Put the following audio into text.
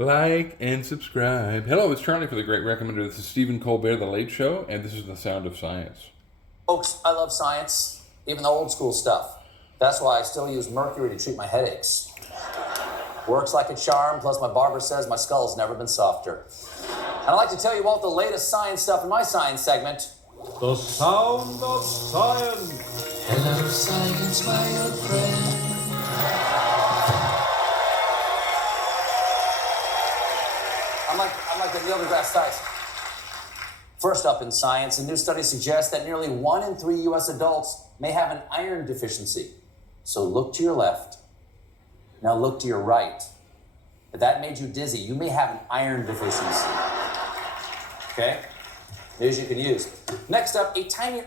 Like and subscribe. Hello, it's Charlie for the Great Recommender. This is Stephen Colbert, The Late Show, and this is The Sound of Science. Folks, I love science, even the old school stuff. That's why I still use mercury to treat my headaches. Works like a charm, plus my barber says my skull's never been softer. And I'd like to tell you about the latest science stuff in my science segment. The Sound of Science. Hello, science, my old friend. I'm like the Neil deGrasse Tyson. First up in science, a new study suggests that nearly 1 in 3 U.S. adults may have an iron deficiency. So look to your left. Now look to your right. If that made you dizzy, you may have an iron deficiency. Okay? News you can use. Next up, a tiny